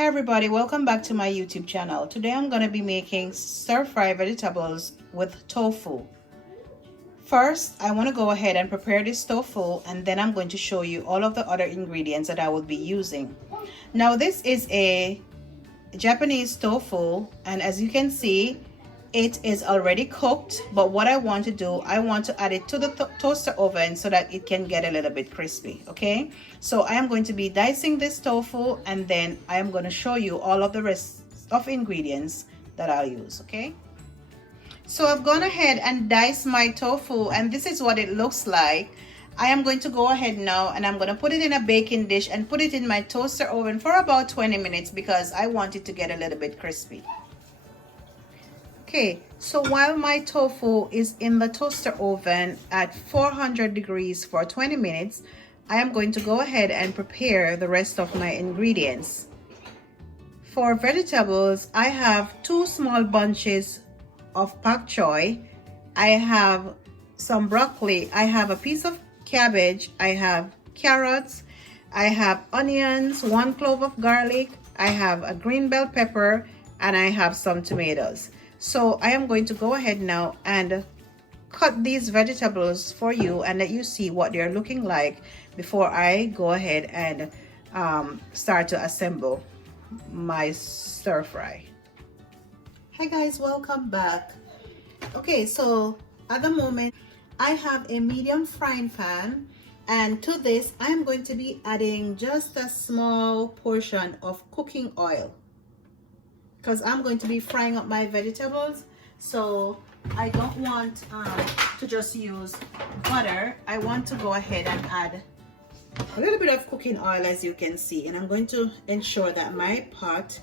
Hey everybody, welcome back to my YouTube channel. Today I'm going to be making stir-fry vegetables with tofu. First, I want to go ahead and prepare this tofu, and then I'm going to show you all of the other ingredients that I will be using. Now this is a Japanese tofu, and as you can see, it is already cooked, but what I want to do, I want to add it to the toaster oven so that it can get a little bit crispy. Okay, so I am going to be dicing this tofu, and then I am going to show you all of the rest of ingredients that I'll use. Okay, so I've gone ahead and diced my tofu, and this is what it looks like. I am going to go ahead now and I'm going to put it in a baking dish and put it in my toaster oven for about 20 minutes because I want it to get a little bit crispy. Okay, so while my tofu is in the toaster oven at 400 degrees for 20 minutes, I am going to go ahead and prepare the rest of my ingredients. For vegetables, I have 2 small bunches of pak choy. I have some broccoli. I have a piece of cabbage. I have carrots. I have onions, 1 clove of garlic. I have a green bell pepper, and I have some tomatoes. So I am going to go ahead now and cut these vegetables for you and let you see what they're looking like before I go ahead and start to assemble my stir fry. Hi guys, welcome back. Okay, so at the moment I have a medium frying pan, and to this I am going to be adding just a small portion of cooking oil, because I'm going to be frying up my vegetables, so I don't want to just use butter. I want to go ahead and add a little bit of cooking oil, as you can see, and I'm going to ensure that my pot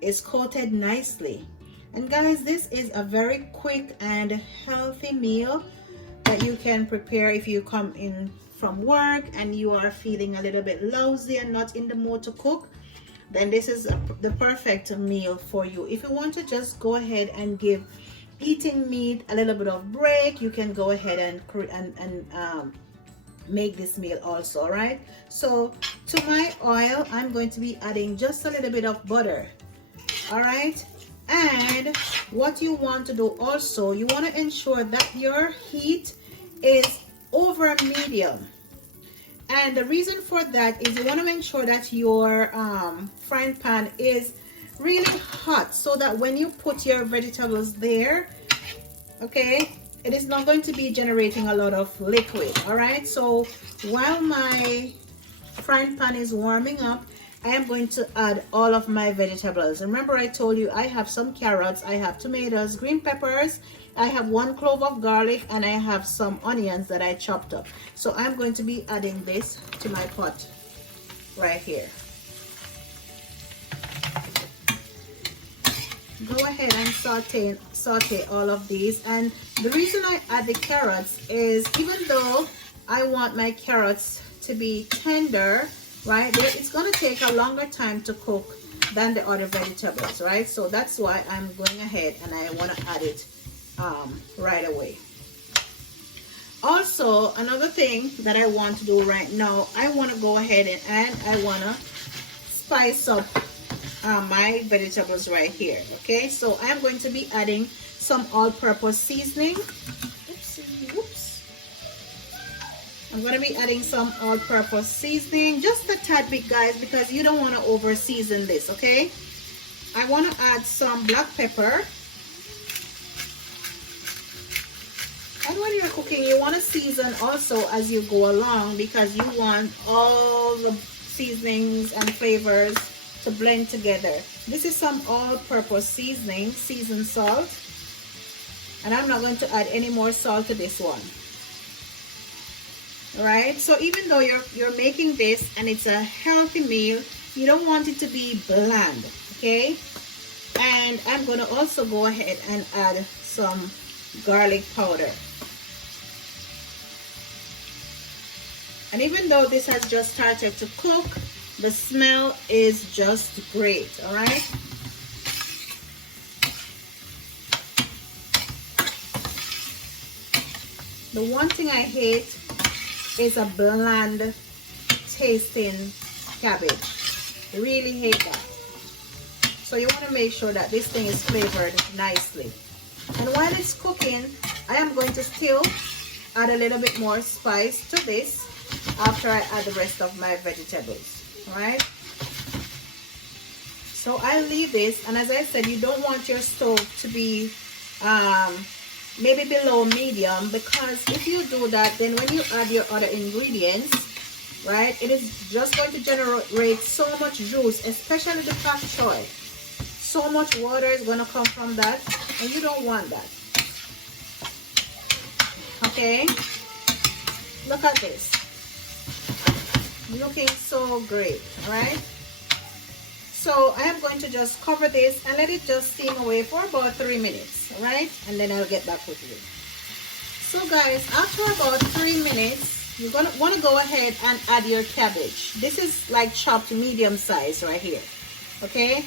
is coated nicely. And guys, this is a very quick and healthy meal that you can prepare if you come in from work and you are feeling a little bit lousy and not in the mood to cook. Then this is the perfect meal for you. If you want to just go ahead and give eating meat a little bit of break, you can go ahead and make this meal also. All right, so to my oil I'm going to be adding just a little bit of butter. All right, and what you want to do also, you want to ensure that your heat is over medium. And the reason for that is you want to make sure that your frying pan is really hot, so that when you put your vegetables there, okay, it is not going to be generating a lot of liquid. All right, so while my frying pan is warming up, I am going to add all of my vegetables. Remember, I told you I have some carrots, I have tomatoes, green peppers, I have 1 clove of garlic, and I have some onions that I chopped up. So I'm going to be adding this to my pot right here. Go ahead and saute all of these. And the reason I add the carrots is, even though I want my carrots to be tender, right, it's going to take a longer time to cook than the other vegetables, right? So that's why I'm going ahead and I want to add it right away. Also, another thing that I want to do right now, I want to go ahead and I want to spice up my vegetables right here. Okay, so I'm going to be adding some all-purpose seasoning. Oops. I'm going to be adding some all-purpose seasoning, just a tad bit, guys, because you don't want to over season this. Okay, I want to add some black pepper. And when you're cooking, you want to season also as you go along, because you want all the seasonings and flavors to blend together. This is some all-purpose seasoning, seasoned salt, and I'm not going to add any more salt to this one. All right, so even though you're making this and it's a healthy meal, you don't want it to be bland. Okay, and I'm going to also go ahead and add some garlic powder. And even though this has just started to cook, the smell is just great. All right, the one thing I hate is a bland tasting cabbage. I really hate that. So you want to make sure that this thing is flavored nicely. And while it's cooking, I am going to still add a little bit more spice to this after I add the rest of my vegetables. All right. So I leave this, and as I said, you don't want your stove to be maybe below medium, because if you do that, then when you add your other ingredients, right, it is just going to generate so much juice, especially the pak choy. So much water is going to come from that, and you don't want that. Okay, look at this, looking so great, right? So I am going to just cover this and let it just steam away for about 3 minutes, all right? And then I'll get back with you. So guys, after about 3 minutes, you're gonna want to go ahead and add your cabbage. This is like chopped medium size right here, okay?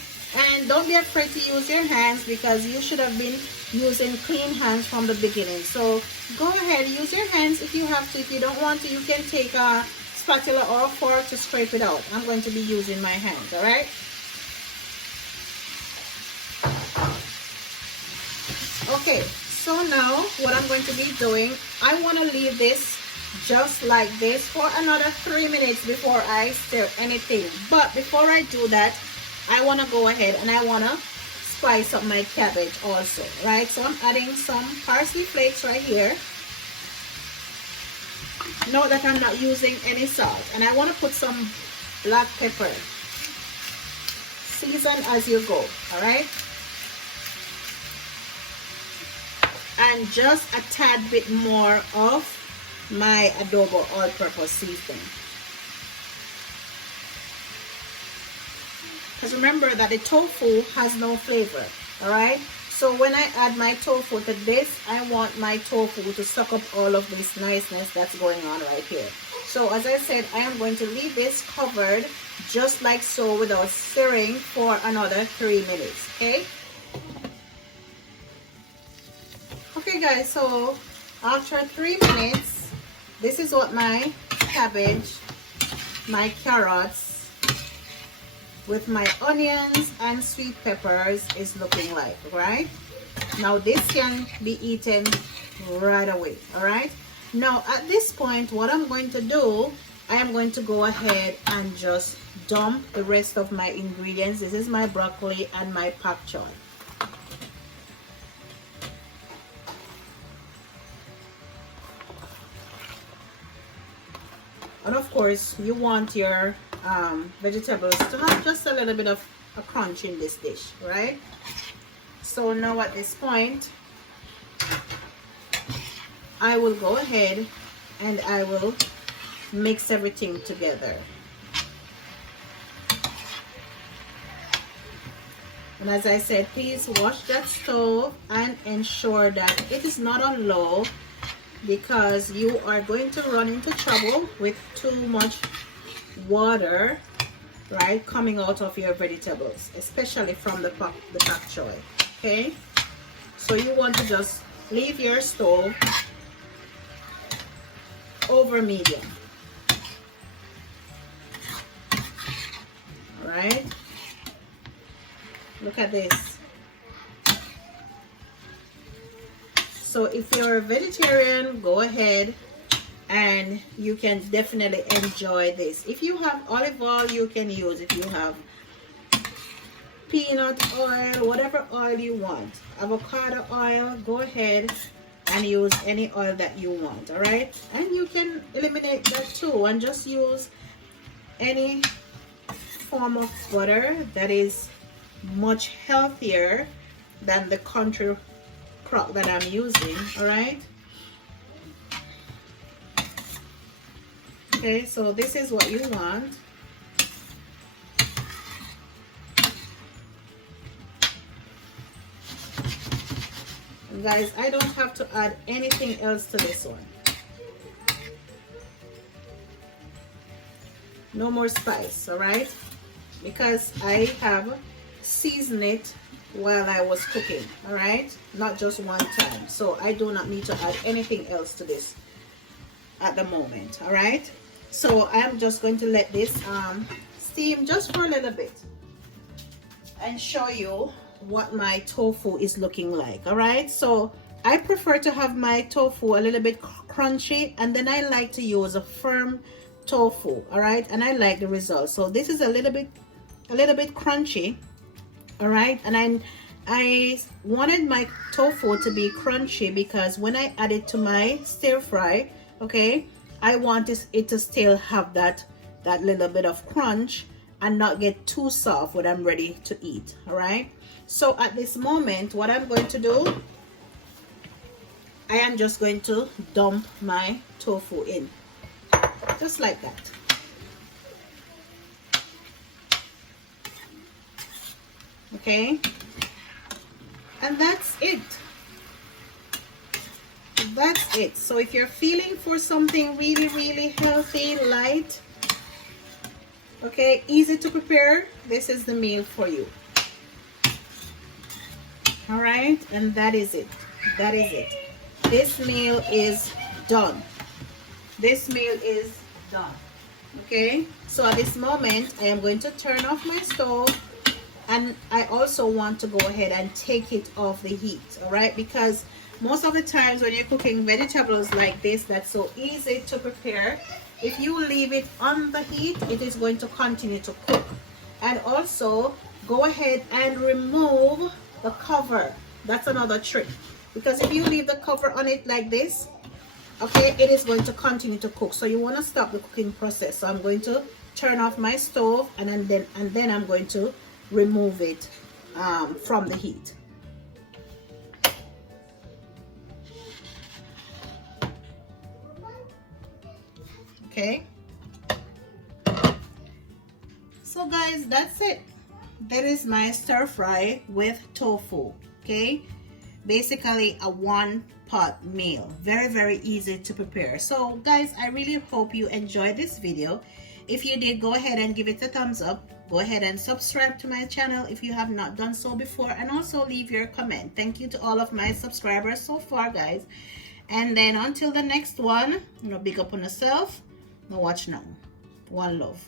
And don't be afraid to use your hands, because you should have been using clean hands from the beginning. So go ahead, use your hands if you have to. If you don't want to, you can take a spatula or a fork to scrape it out. I'm going to be using my hands, all right? Okay, so now what I'm going to be doing, I want to leave this just like this for another 3 minutes before I stir anything. But before I do that, I want to go ahead and I want to spice up my cabbage also, right? So I'm adding some parsley flakes right here. Note that I'm not using any salt, and I want to put some black pepper. Season as you go, all right? And just a tad bit more of my adobo all-purpose seasoning. Because remember that the tofu has no flavor, all right? So when I add my tofu to this, I want my tofu to suck up all of this niceness that's going on right here. So as I said, I am going to leave this covered just like so without stirring for another 3 minutes, okay? Okay guys, so after 3 minutes, this is what my cabbage, my carrots with my onions and sweet peppers is looking like, right? Now this can be eaten right away, all right? Now at this point, what I'm going to do, I am going to go ahead and just dump the rest of my ingredients. This is my broccoli and my pak choy. And of course, you want your vegetables to have just a little bit of a crunch in this dish, right? So now at this point, I will go ahead and I will mix everything together. And as I said, please watch that stove and ensure that it is not on low, because you are going to run into trouble with too much water, right, coming out of your vegetables, especially from the pak choy, okay? So you want to just leave your stove over medium, all right? Look at this. So if you're a vegetarian, go ahead and you can definitely enjoy this. If you have olive oil, you can use. If you have peanut oil, whatever oil you want, avocado oil, go ahead and use any oil that you want, all right? And you can eliminate that too and just use any form of butter that is much healthier than the country crock that I'm using, all right? Okay, so this is what you want. And guys, I don't have to add anything else to this one. No more spice, all right? Because I have seasoned it while I was cooking, all right? Not just one time. So I do not need to add anything else to this at the moment, all right? So I'm just going to let this steam just for a little bit. and show you what my tofu is looking like. All right, so I prefer to have my tofu a little bit crunchy, and then I like to use a firm tofu. All right, and I like the result. So this is a little bit crunchy. All right, and I wanted my tofu to be crunchy because when I add it to my stir fry, okay, I want it to still have that little bit of crunch and not get too soft when I'm ready to eat. All right, so at this moment, what I'm going to do, I am just going to dump my tofu in, just like that. Okay, and that's it. That's it. So if you're feeling for something really healthy, light, okay, easy to prepare, this is the meal for you. All right, and that is it. That is it. This meal is done. This meal is done. Okay, so at this moment I am going to turn off my stove, and I also want to go ahead and take it off the heat. All right, because most of the times when you're cooking vegetables like this, that's so easy to prepare, if you leave it on the heat, it is going to continue to cook. And also go ahead and remove the cover. That's another trick, because if you leave the cover on it like this, okay, it is going to continue to cook. So you want to stop the cooking process. So I'm going to turn off my stove, and then I'm going to remove it from the heat. Okay, so guys, that's it. That is my stir fry with tofu. Okay, basically a one pot meal, very easy to prepare. So guys, I really hope you enjoyed this video. If you did, go ahead and give it a thumbs up. Go ahead and subscribe to my channel if you have not done so before, and also leave your comment. Thank you to all of my subscribers so far, guys. And then until the next one, big up on yourself. Now watch now. One love.